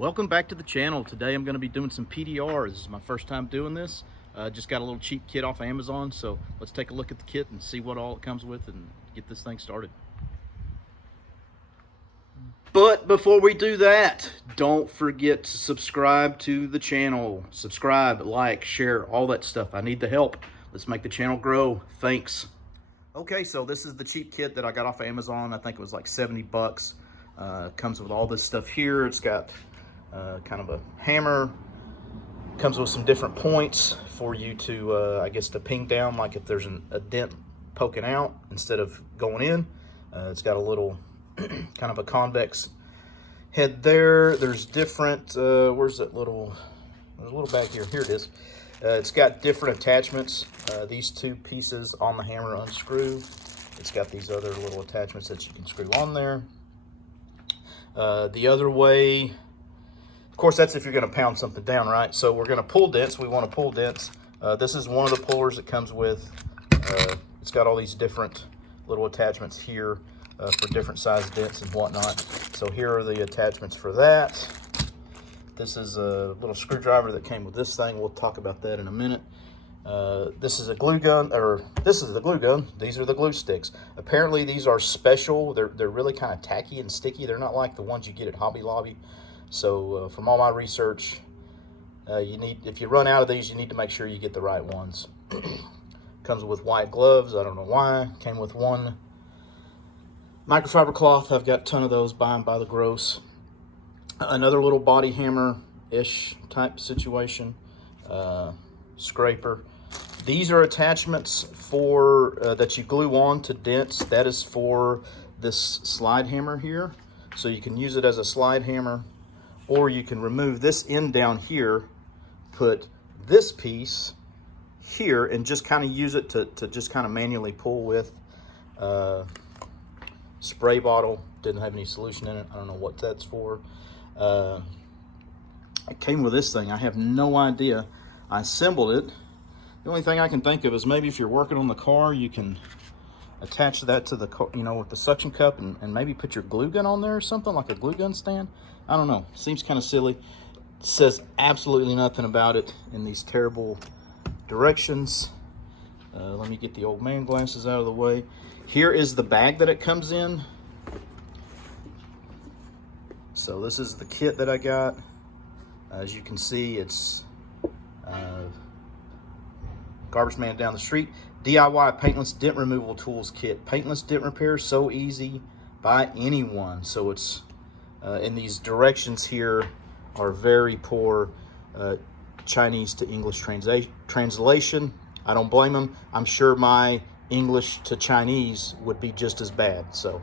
Welcome back to the channel. Today I'm going to be doing some PDR. This is my first time doing this. Just got a little cheap kit off Amazon, so let's take a look at the kit and see what all it comes with and get this thing started. But before we do that, don't forget to subscribe to the channel. Subscribe, like, share, all that stuff. I need the help. Let's make the channel grow. Thanks. Okay, so this is the cheap kit that I got off of Amazon. I think it was like 70 bucks. Comes with all this stuff here. It's got kind of a hammer. Comes with some different points for you to, I guess, to ping down, like if there's a dent poking out instead of going in. It's got a little kind of a convex head there. There's different, where's that little, there's a little back here. Here it is. It's got different attachments. These two pieces on the hammer unscrew. It's got these other little attachments that you can screw on there. The other way, of course, that's if you're going to pound something down, right? So we're going to pull dents. We want to pull dents. This is one of the pullers it comes with. It's got all these different little attachments here for different size dents and whatnot. So here are the attachments for that. This is a little screwdriver that came with this thing. We'll talk about that in a minute. This is a glue gun, or this is the glue gun. These are the glue sticks. Apparently these are special. They're really kind of tacky and sticky. They're not like the ones you get at Hobby Lobby. So from all my research, if you run out of these, you need to make sure you get the right ones. Comes with white gloves. I don't know why. Came with one microfiber cloth. I've got a ton of those by the gross. Another little body hammer-ish type situation. Scraper. These are attachments for that you glue on to dents. That is for this slide hammer here. So you can use it as a slide hammer, or you can remove this end down here, put this piece here, and just kind of use it to just kind of manually pull with. Spray bottle, didn't have any solution in it. I don't know what that's for. It came with this thing. I have no idea. I assembled it. The only thing I can think of is maybe if you're working on the car, you can attach that to the car, you know, with the suction cup, and maybe put your glue gun on there or something, like a glue gun stand. I don't know. Seems kind of silly. It says absolutely nothing about it in these terrible directions. Let me get the old man glasses out of the way. Here is the bag that it comes in. So this is the kit that I got. As you can see, it's garbage man down the street. DIY Paintless Dent Removal Tools Kit. Paintless dent repair, so easy by anyone. So it's in these directions here are very poor Chinese to English translation. I don't blame them. I'm sure my English to Chinese would be just as bad. So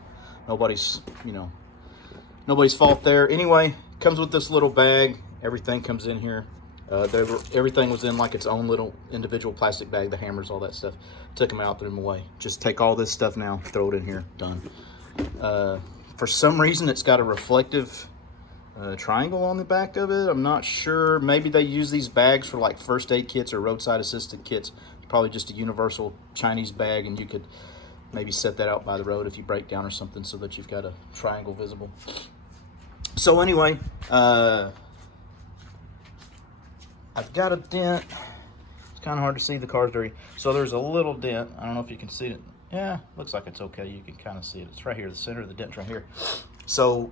nobody's fault there. Anyway, comes with this little bag. Everything comes in here. Everything was in like its own little individual plastic bag, the hammers, all that stuff. Took them out, threw them away. Just take all this stuff now, throw it in here, done. For some reason, it's got a reflective triangle on the back of it. I'm not sure. Maybe they use these bags for like first aid kits or roadside assisted kits. It's probably just a universal Chinese bag, and you could maybe set that out by the road if you break down or something, so that you've got a triangle visible. So anyway, I've got a dent. It's kind of hard to see, the car's dirty. So there's a little dent. I don't know if you can see it. Yeah, looks like it's okay. You can kind of see it. It's right here, the center of the dent's right here. So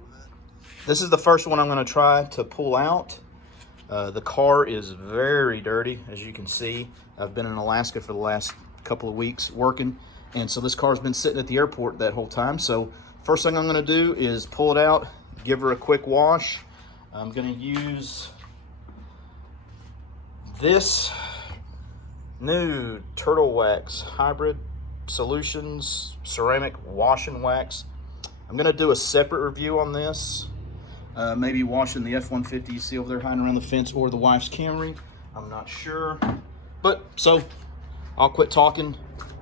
this is the first one I'm going to try to pull out. The car is very dirty, as you can see. I've been in Alaska for the last couple of weeks working, and so this car's been sitting at the airport that whole time. So first thing I'm going to do is pull it out, give her a quick wash. I'm going to use this new Turtle Wax Hybrid Solutions Ceramic Wash and Wax. I'm going to do a separate review on this. Maybe washing the F-150 you see over there hiding around the fence, or the wife's Camry. I'm not sure. But so I'll quit talking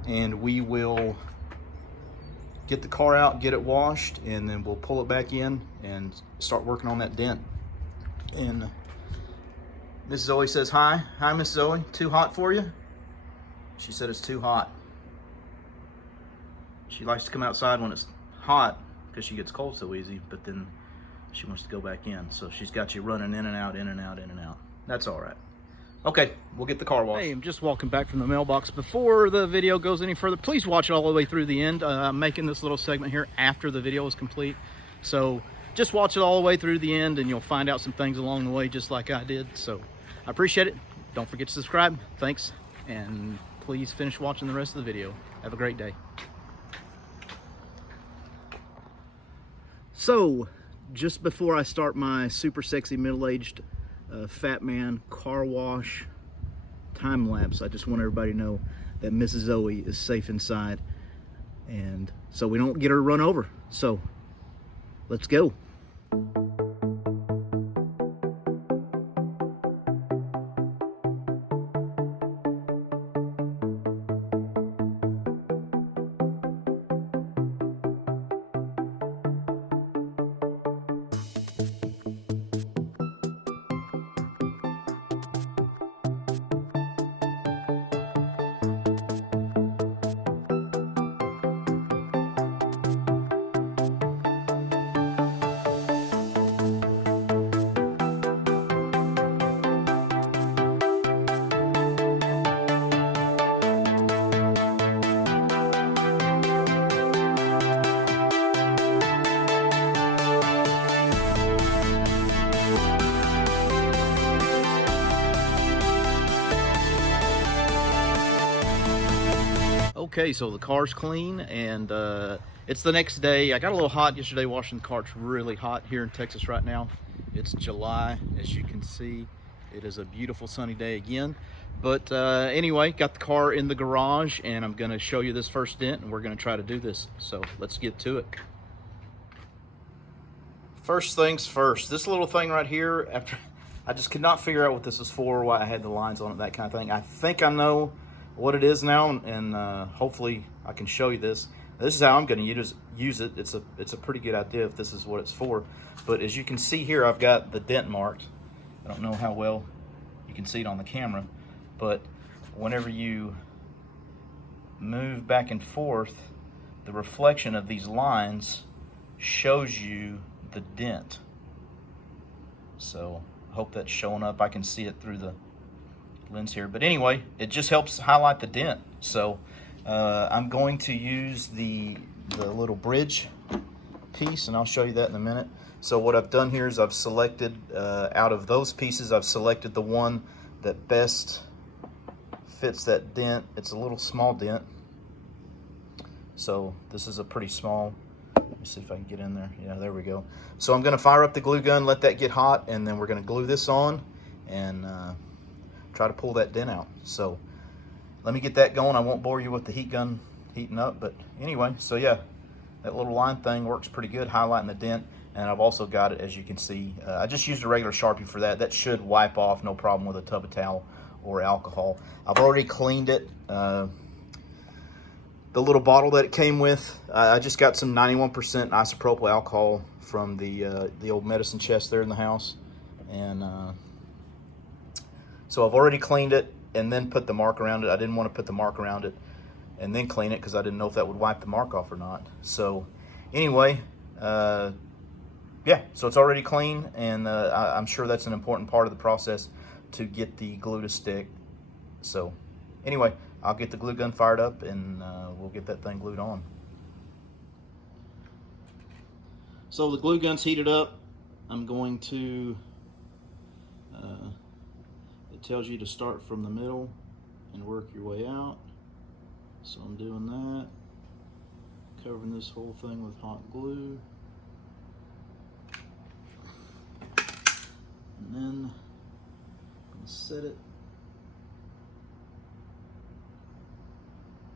and we will get the car out, get it washed, and then we'll pull it back in and start working on that dent. And Miss Zoe says hi. Hi, Miss Zoe. Too hot for you? She said it's too hot. She likes to come outside when it's hot because she gets cold so easy, but then she wants to go back in. So she's got you running in and out, in and out, in and out. That's all right. Okay, we'll get the car washed. Hey, I'm just walking back from the mailbox. Before the video goes any further, please watch it all the way through the end. I'm making this little segment here after the video is complete. So just watch it all the way through the end and you'll find out some things along the way just like I did. So I appreciate it. Don't forget to subscribe. Thanks. And please finish watching the rest of the video. Have a great day. So just before I start my super sexy middle-aged fat man car wash time lapse, I just want everybody to know that Mrs. Zoe is safe inside, and so we don't get her run over. So let's go. Okay, so the car's clean, and it's the next day. I got a little hot yesterday washing the car. It's really hot here in Texas right now. It's July, as you can see. It is a beautiful sunny day again. But anyway, got the car in the garage, and I'm gonna show you this first dent, and we're gonna try to do this. So let's get to it. First things first, this little thing right here, after I just could not figure out what this is for, why I had the lines on it, that kind of thing. I think I know what it is now, and hopefully I can show you this. This is how I'm going to use it. It's a pretty good idea if this is what it's for. But as you can see here, I've got the dent marked. I don't know how well you can see it on the camera, but whenever you move back and forth, the reflection of these lines shows you the dent. So I hope that's showing up. I can see it through the lens here, but anyway, it just helps highlight the dent. So I'm going to use the little bridge piece, and I'll show you that in a minute. So what I've done here is I've selected out of those pieces, I've selected the one that best fits that dent. It's a little small dent, so this is a pretty small. Let me see if I can get in there. Yeah, there we go. So I'm going to fire up the glue gun, let that get hot, and then we're going to glue this on and try to pull that dent out. So let me get that going. I won't bore you with the heat gun heating up, but anyway, so yeah, that little line thing works pretty good, highlighting the dent. And I've also got it, as you can see, I just used a regular Sharpie for that. That should wipe off, no problem, with a tub of towel or alcohol. I've already cleaned it. The little bottle that it came with, I just got some 91% isopropyl alcohol from the old medicine chest there in the house, and so I've already cleaned it and then put the mark around it. I didn't want to put the mark around it and then clean it because I didn't know if that would wipe the mark off or not. So anyway, yeah, so it's already clean, and I'm sure that's an important part of the process to get the glue to stick. So anyway, I'll get the glue gun fired up, and we'll get that thing glued on. So the glue gun's heated up. I'm going to, it tells you to start from the middle and work your way out. So I'm doing that, covering this whole thing with hot glue. And then I'm going to set it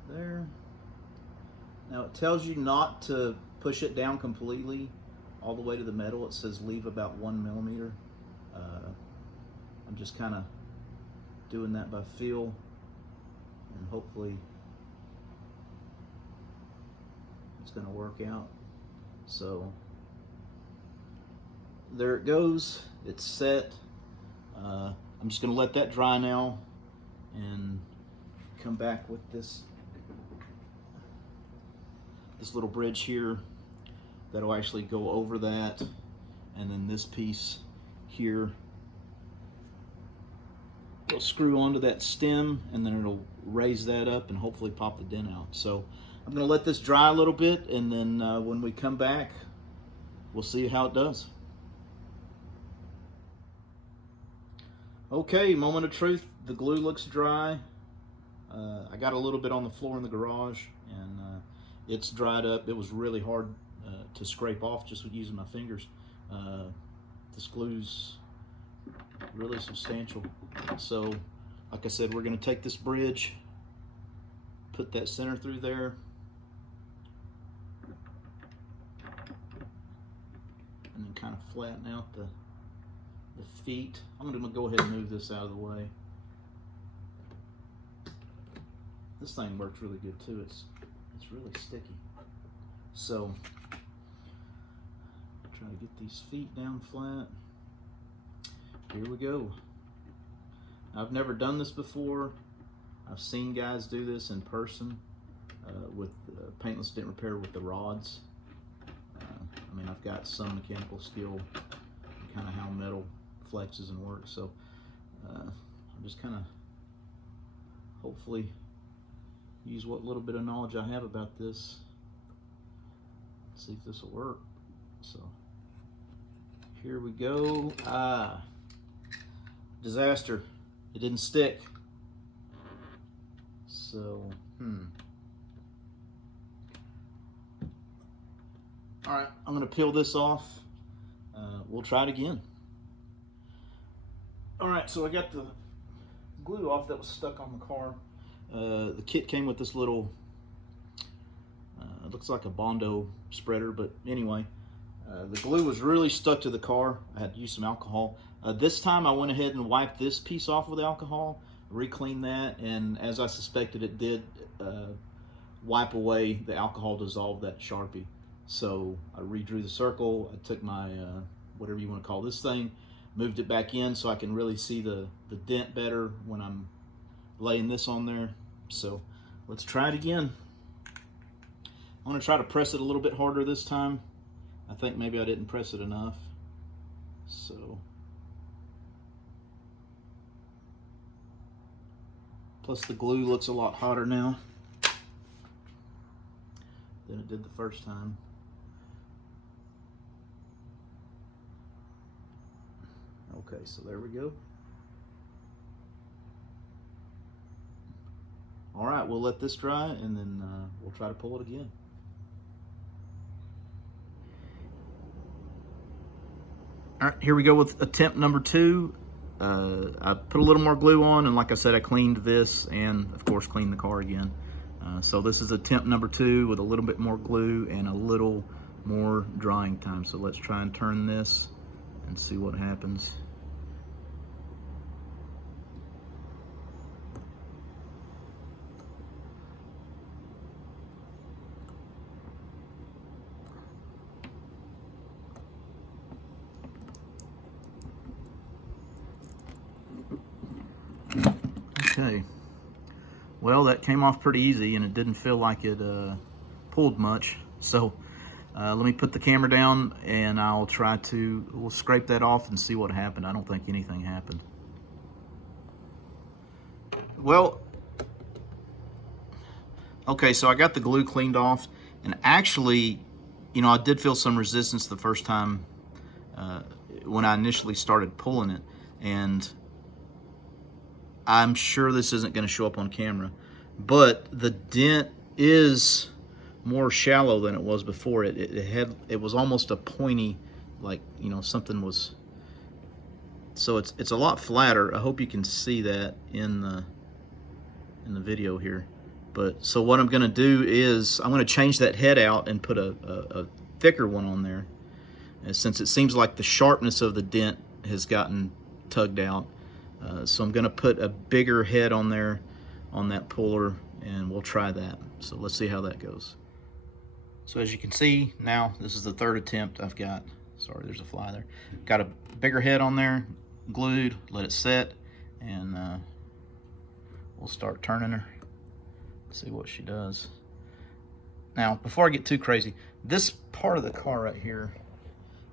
there. Now it tells you not to push it down completely all the way to the metal. It says leave about 1 millimeter. I'm just kind of doing that by feel, and hopefully it's going to work out. So there it goes. It's set. I'm just going to let that dry now and come back with this little bridge here that'll actually go over that, and then this piece here will screw onto that stem, and then it'll raise that up and hopefully pop the dent out. So I'm going to let this dry a little bit, and then when we come back, we'll see how it does. Okay, moment of truth. The glue looks dry. I got a little bit on the floor in the garage, and it's dried up. It was really hard to scrape off just with using my fingers. This glue's really substantial. So, like I said, we're going to take this bridge, put that center through there, and then kind of flatten out the feet. I'm going to go ahead and move this out of the way. This thing works really good too. It's really sticky. So try to get these feet down flat. Here we go. I've never done this before. I've seen guys do this in person with paintless dent repair with the rods. I mean, I've got some mechanical skill, kind of how metal flexes and works. So I'm just kind of hopefully use what little bit of knowledge I have about this. See if this will work. So here we go. Disaster. It didn't stick. So, all right, I'm gonna peel this off. We'll try it again. All right, so I got the glue off that was stuck on the car. The kit came with this little, it looks like a Bondo spreader, but anyway, the glue was really stuck to the car. I had to use some alcohol. This time I went ahead and wiped this piece off with alcohol, re-cleaned that, and as I suspected, it did wipe away the alcohol, dissolved that Sharpie. So I redrew the circle. I took my, whatever you want to call this thing, moved it back in so I can really see the dent better when I'm laying this on there. So let's try it again. I'm going to try to press it a little bit harder this time. I think maybe I didn't press it enough. So, plus the glue looks a lot hotter now than it did the first time. Okay, so there we go. All right, we'll let this dry, and then we'll try to pull it again. All right, here we go with attempt number 2. I put a little more glue on, and like I said, I cleaned this and, of course, cleaned the car again. So this is attempt number 2 with a little bit more glue and a little more drying time. So let's try and turn this and see what happens. Okay, well, that came off pretty easy, and it didn't feel like it pulled much. So let me put the camera down, and we'll scrape that off and see what happened. I don't think anything happened. Well, okay, so I got the glue cleaned off, and actually, you know, I did feel some resistance the first time when I initially started pulling it, and I'm sure this isn't going to show up on camera, but the dent is more shallow than it was before. It was almost a pointy, like, you know, something was. So it's a lot flatter. I hope you can see that in the video here. But so what I'm going to do is I'm going to change that head out and put a thicker one on there. And since it seems like the sharpness of the dent has gotten tugged out. So I'm going to put a bigger head on there on that puller, and we'll try that. So let's see how that goes. So as you can see now, this is the 3rd attempt I've got. Sorry, there's a fly there. Got a bigger head on there, glued, let it set, and we'll start turning her, see what she does. Now, before I get too crazy, this part of the car right here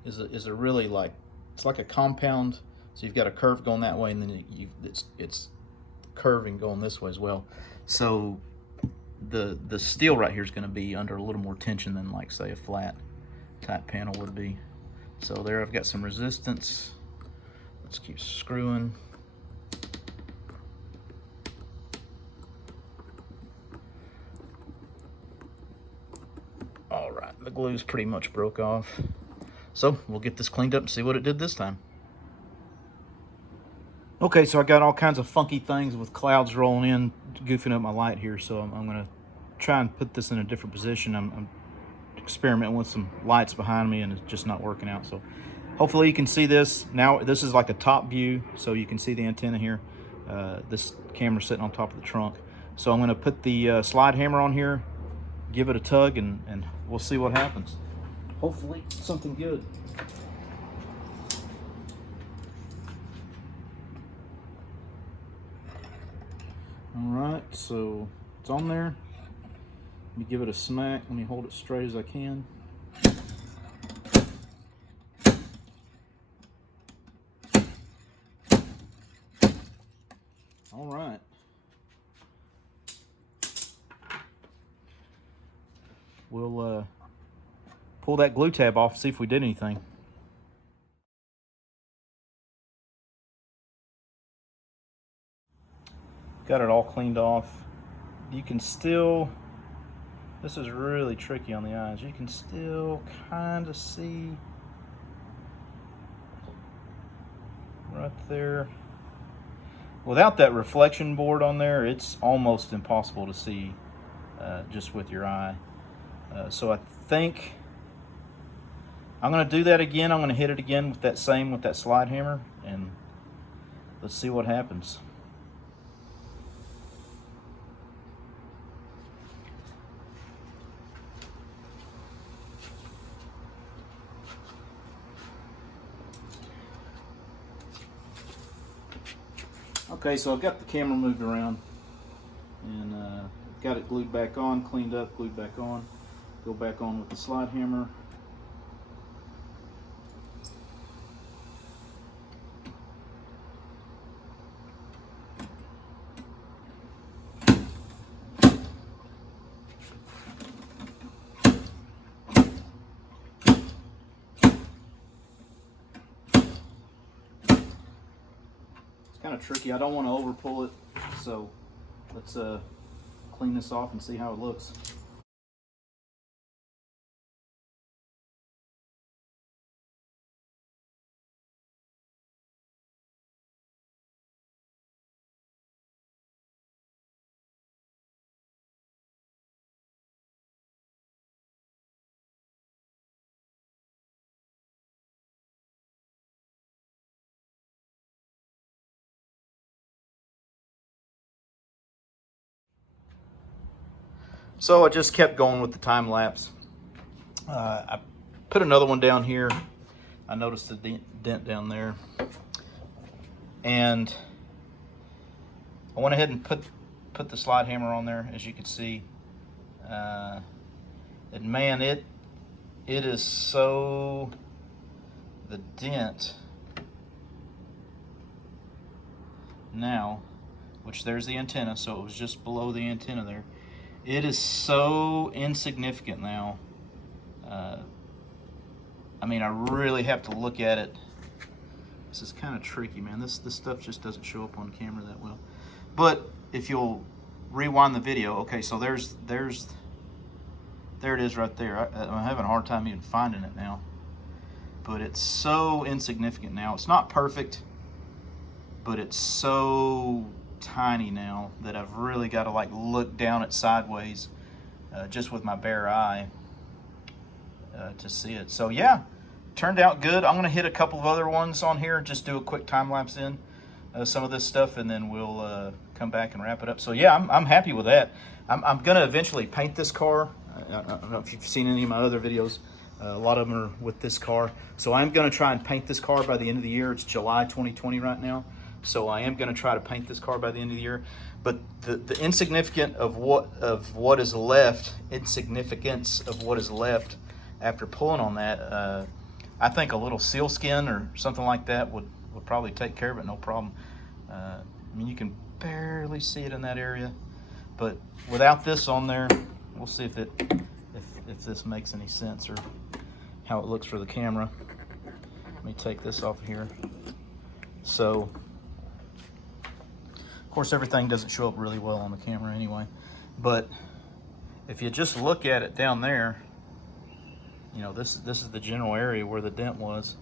is a really like, it's like a compound. So you've got a curve going that way, and then it's curving going this way as well. So the steel right here is going to be under a little more tension than like say a flat type panel would be. So there I've got some resistance. Let's keep screwing. All right, the glue's pretty much broke off. So we'll get this cleaned up and see what it did this time. Okay, so I got all kinds of funky things with clouds rolling in, goofing up my light here. So I'm gonna try and put this in a different position. I'm experimenting with some lights behind me, and it's just not working out. So hopefully you can see this. Now this is like a top view, so you can see the antenna here. This camera's sitting on top of the trunk. So I'm gonna put the slide hammer on here, give it a tug, and we'll see what happens. Hopefully something good. All right, so it's on there. Let me give it a smack. Let me hold it straight as I can. All right. We'll pull that glue tab off, see if we did anything. Got it all cleaned off. You can still, this is really tricky on the eyes. You can still kind of see right there. Without that reflection board on there, it's almost impossible to see just with your eye. So I think I'm gonna do that again. I'm gonna hit it again with that slide hammer, and let's see what happens. Okay, so I've got the camera moved around, and got it glued back on, cleaned up, glued back on. Go back on with the slide hammer. Kind of tricky. I don't want to over pull it, so let's clean this off and see how it looks. So I just kept going with the time lapse. I put another one down here. I noticed a dent down there, and I went ahead and put the slide hammer on there, as you can see. And man, it is so, the dent now, which there's the antenna, so it was just below the antenna there. It is so insignificant now. I mean, I really have to look at it. This is kind of tricky, man. This stuff just doesn't show up on camera that well. But if you'll rewind the video, okay, so there it is right there. I'm having a hard time even finding it now. But it's so insignificant now. It's not perfect, but it's so tiny now that I've really got to like look down it sideways just with my bare eye to see it. So yeah, turned out good. I'm gonna hit a couple of other ones on here, just do a quick time lapse in some of this stuff, and then we'll come back and wrap it up. So yeah, I'm happy with that. I'm gonna eventually paint this car. I don't know if you've seen any of my other videos. A lot of them are with this car. So I'm gonna try and paint this car by the end of the year. It's July 2020 right now. So I am going to try to paint this car by the end of the year. But the insignificance of what is left after pulling on that, I think a little sealskin or something like that would probably take care of it, no problem. I mean, you can barely see it in that area, but without this on there, we'll see if this makes any sense or how it looks for the camera. Let me take this off of here. So, of course, everything doesn't show up really well on the camera anyway, but if you just look at it down there, you know, this is the general area where the dent was.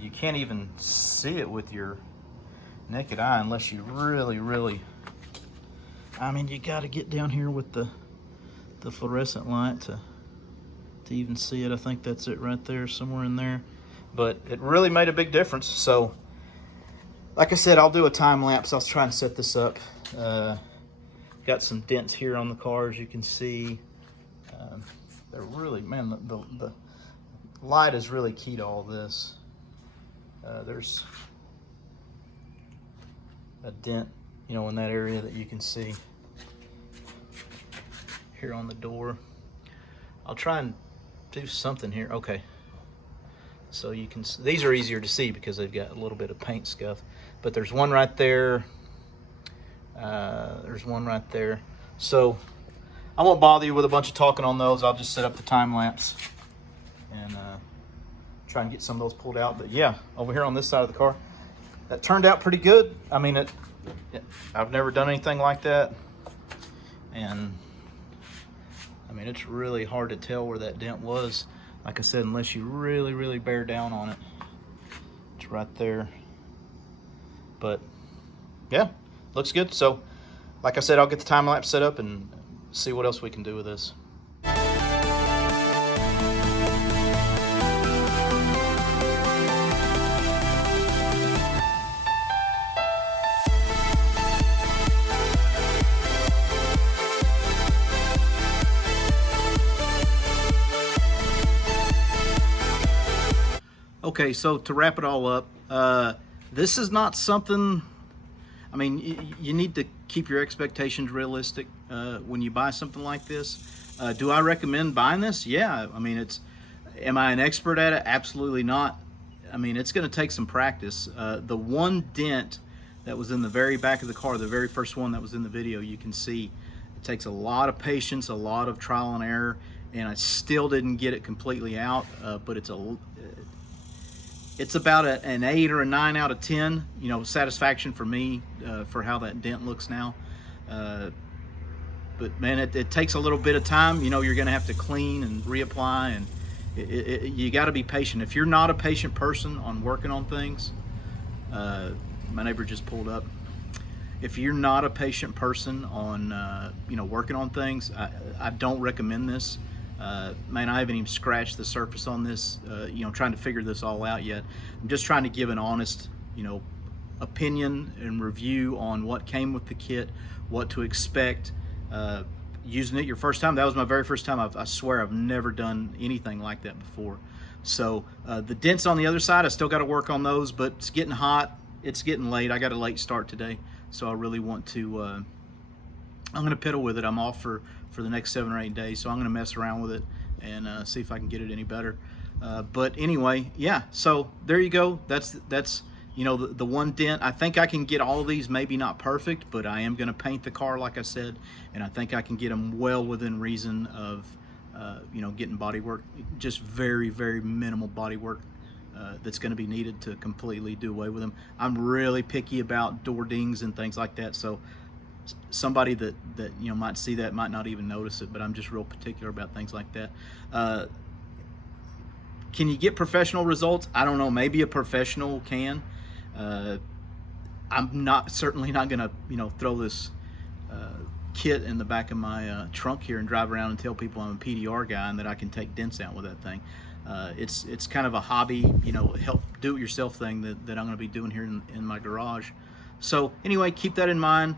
You can't even see it with your naked eye unless you really, I mean, you got to get down here with the fluorescent light to even see it. I think that's it right there, somewhere in there. But it really made a big difference. So, like I said, I'll do a time lapse. I'll try and set this up. Got some dents here on the car, as you can see. They're really, man, the light is really key to all this. There's a dent, you know, in that area that you can see here on the door. I'll try and do something here. Okay, so you can, these are easier to see because they've got a little bit of paint scuff, but there's one right there. There's one right there. So I won't bother you with a bunch of talking on those. I'll just set up the time lapse and try and get some of those pulled out. But yeah, over here on this side of the car, that turned out pretty good. I mean, I've never done anything like that, and I mean, it's really hard to tell where that dent was, like I said, unless you really bear down on it. It's right there. But yeah, looks good. So like I said, I'll get the time lapse set up and see what else we can do with this. Okay, so to wrap it all up, this is not something, I mean, you need to keep your expectations realistic when you buy something like this. Do I recommend buying this? Yeah, I mean, am I an expert at it? Absolutely not. I mean, it's gonna take some practice. The one dent that was in the very back of the car, the very first one that was in the video, you can see it takes a lot of patience, a lot of trial and error, and I still didn't get it completely out, but it's about an 8 or a 9 out of 10, you know, satisfaction for me for how that dent looks now. But man, it takes a little bit of time. You know, you're gonna have to clean and reapply, and you gotta be patient. If you're not a patient person on working on things, my neighbor just pulled up. If you're not a patient person on, you know, working on things, I don't recommend this. Man, I haven't even scratched the surface on this, you know, trying to figure this all out yet. I'm just trying to give an honest, you know, opinion and review on what came with the kit, what to expect. Using it your first time, that was my very first time. I swear I've never done anything like that before. So the dents on the other side, I still got to work on those, but it's getting hot. It's getting late. I got a late start today, so I really want to, I'm going to piddle with it. I'm off for the next 7 or 8 days, so I'm going to mess around with it and see if I can get it any better. But anyway, yeah, so there you go. That's you know, the one dent. I think I can get all of these, maybe not perfect, but I am going to paint the car like I said, and I think I can get them well within reason of you know, getting body work, just very minimal body work that's going to be needed to completely do away with them. I'm really picky about door dings and things like that, so somebody that you know might see that might not even notice it, but I'm just real particular about things like that. Can you get professional results? I don't know, maybe a professional can. I'm certainly not gonna, you know, throw this kit in the back of my trunk here and drive around and tell people I'm a PDR guy and that I can take dents out with that thing. It's kind of a hobby, you know, help do-it-yourself thing that I'm gonna be doing here in my garage. So anyway, keep that in mind.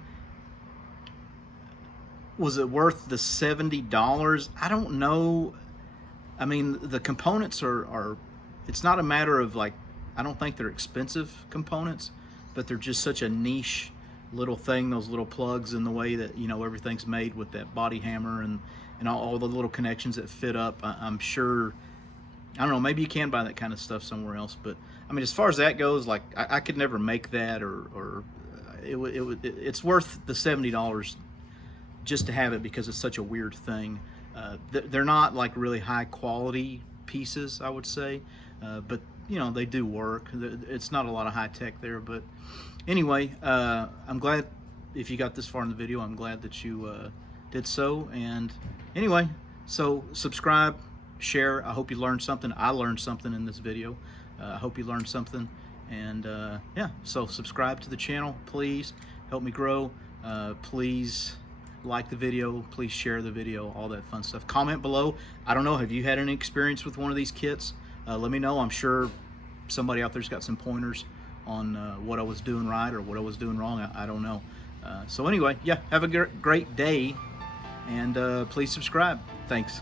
Was it worth the $70? I don't know. I mean, the components are it's not a matter of, like, I don't think they're expensive components, but they're just such a niche little thing, those little plugs, and the way that, you know, everything's made with that body hammer and all the little connections that fit up. I'm sure I don't know, maybe you can buy that kind of stuff somewhere else, but I mean, as far as that goes, like I could never make that, or it's worth the $70 just to have it because it's such a weird thing. They're not like really high quality pieces, I would say, but you know, they do work. It's not a lot of high tech there, but anyway, I'm glad if you got this far in the video. I'm glad that you did so. And anyway, so subscribe, share. I hope you learned something. I learned something in this video. I hope you learned something. And yeah, so subscribe to the channel, please. Help me grow. Please like the video, please share the video, all that fun stuff. Comment below. I don't know, have you had any experience with one of these kits? Let me know. I'm sure somebody out there's got some pointers on what I was doing right or what I was doing wrong. I don't know. So anyway, yeah, have a great day, and please subscribe. Thanks.